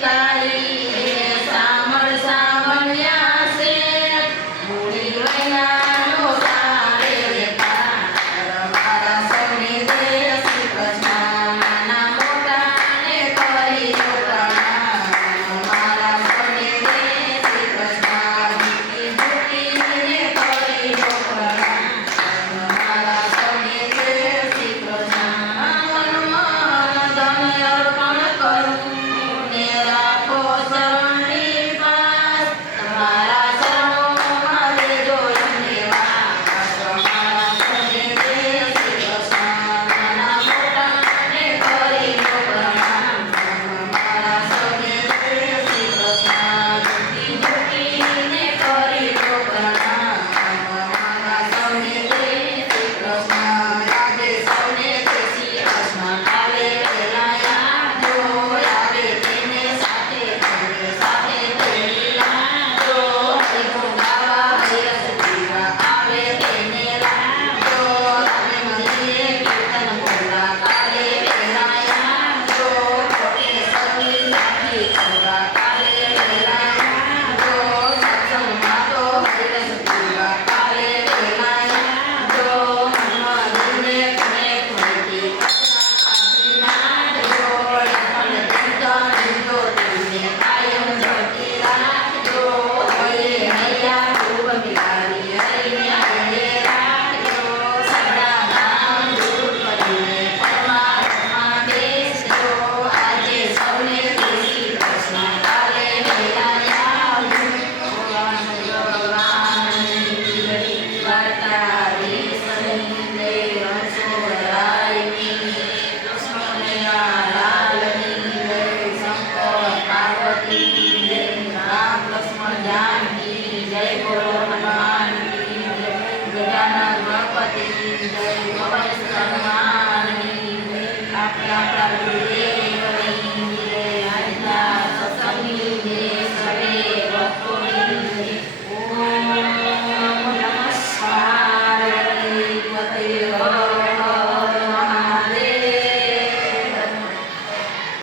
ka